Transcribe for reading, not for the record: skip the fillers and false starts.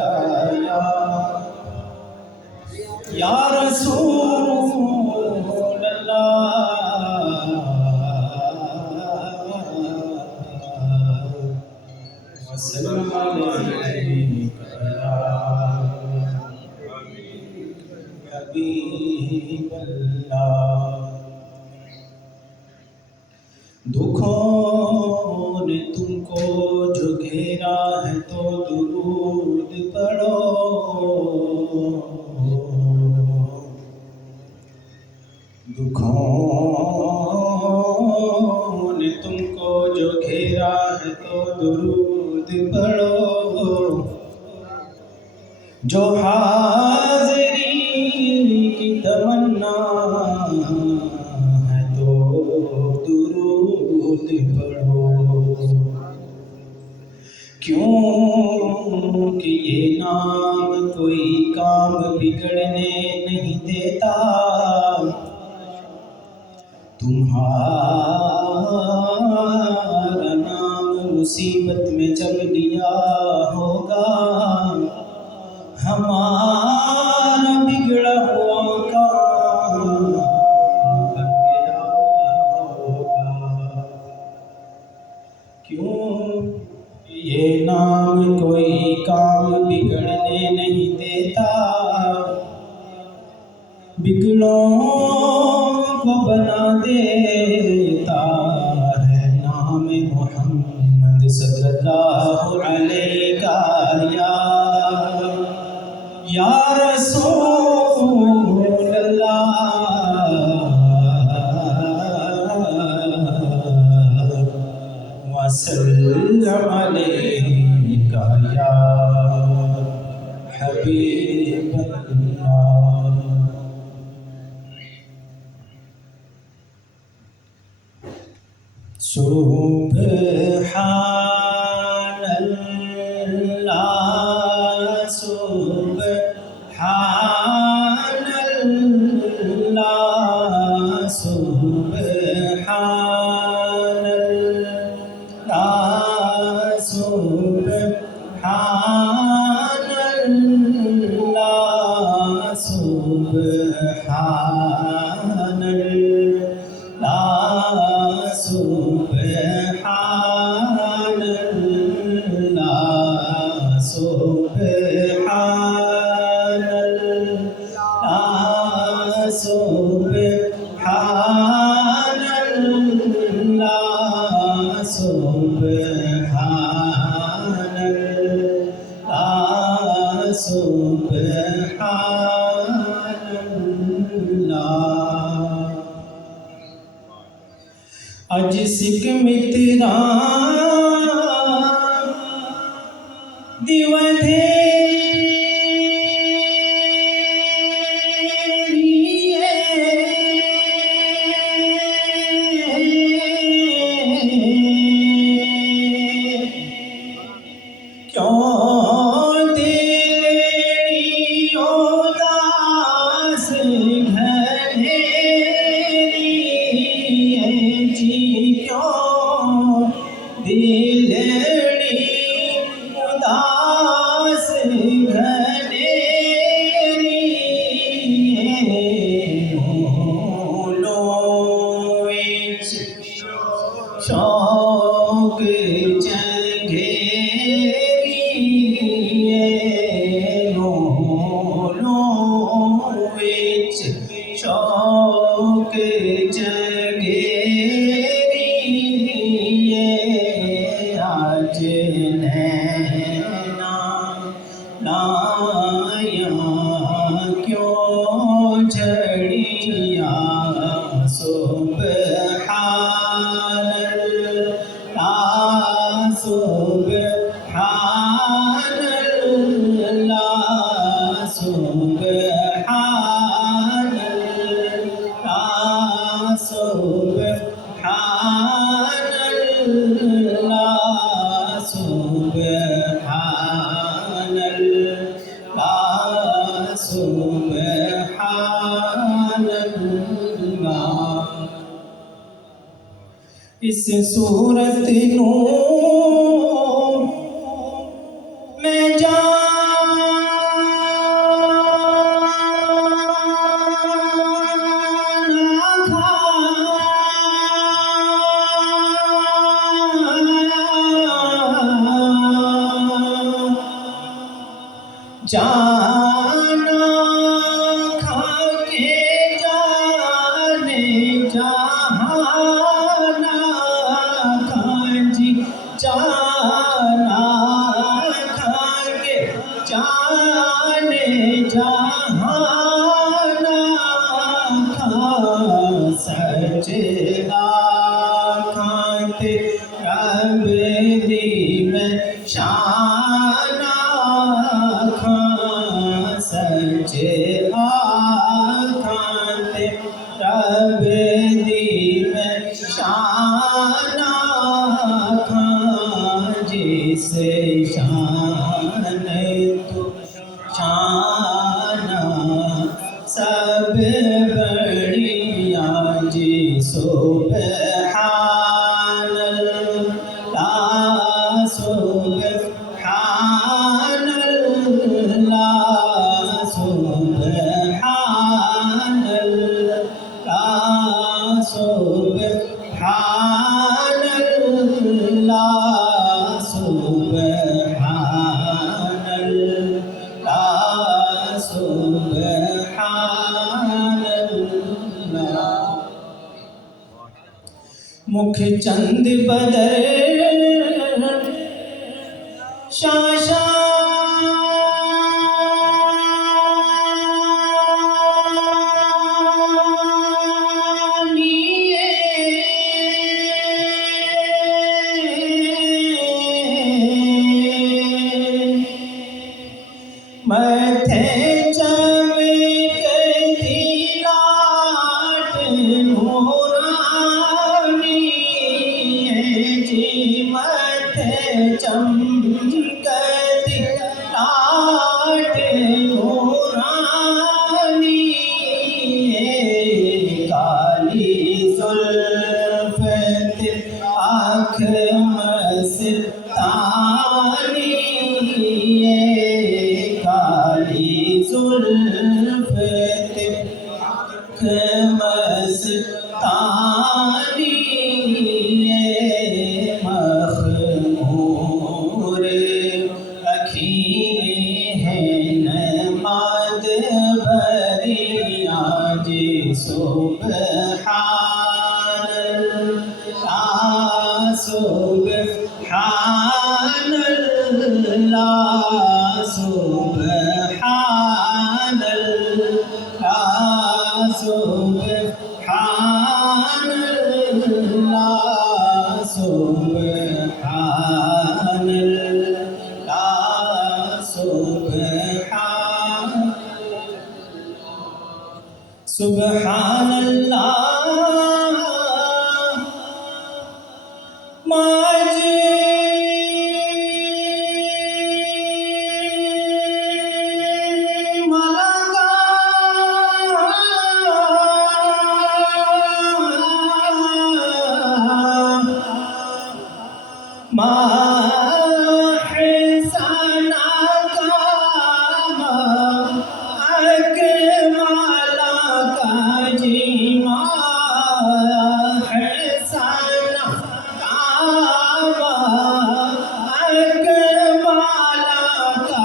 का या रसूल अल्लाह वसल्लम अलैका या हबीब अल्लाह। दुखों ने तुमको जो घेरा है तो दुरूद पढ़ो। दुखों ने तुमको जो घेरा है तो दुरूद पढ़ो। जो हाज़िरी की तमन्ना है तो दुरूद पढ़ो। क्योंकि ये नाम कोई काम बिगड़ने नहीं देता। तुम्हारा नाम मुसीबत में जब लिया होगा, हमारा बिगड़ा हुआ काम बन गया होगा। क्यों ये नाम कोई काम बिगड़ने नहीं देता। बिगड़ों को बना देता है नाम मोहम्मद सल्लल्लाहु अलैहि या रसूल अल्लाह वसल्लम अलैका या हबीब अल्लाह। सुब्हानल्लाह सुब्हानल्लाह सुब्हानल्लाह सुब्हानल्लाह सुब्हानल्लाह सुब्हानल्लाह सुब्हानल्लाह सुब्हानल्लाह सुब्हानल्लाह सुब्हानल्लाह। अज सिख मित्रा दी वधेरी क्यों दिल उदास घनेरी जी। क्यों दिल उदास घनेरी मोलों विच शौक जंघेरी मोलों विच शौक जंघेरी आज नैना लाया क्यों झड़िया। सुब्हानल्लाह सुब्हानल्लाह सुब्हानल्लाह सुब्हानल्लाह सुब्हानल्लाह सुब्हानल्लाह। इस सूरत नूं मैं जान जाना खाके जाने जहाना खाजी जाना खाके जाने जहाना खा सचे आखाते रब दी में शाना खा सचे आखाते रब दी में शाना खा जिसे शान तो शाना सब बढ़िया जी सुब्हानल्लाह सुब्हानल्लाह सुब्हानल्लाह सुब्हानल्लाह सुब्हानल्लाह सुब्हानल्लाह। मुख चंद बदर शाशा मथे चमक लाट नूरानी जी मथे चमक लाट नूरानी काली जुल्फ आँख मस्तानी काली जुल्फ आँख मस्तानी मखमूर अखी है नमाज भरिया जी सुब्हानल्लाह सुब्हानल्लाह सुब्हानल्लाह सुब्हानल्लाह सुब्हानल्लाह सुब्हानल्लाह माजी माहसना का अकमाला का जी माहसना का अकमाला का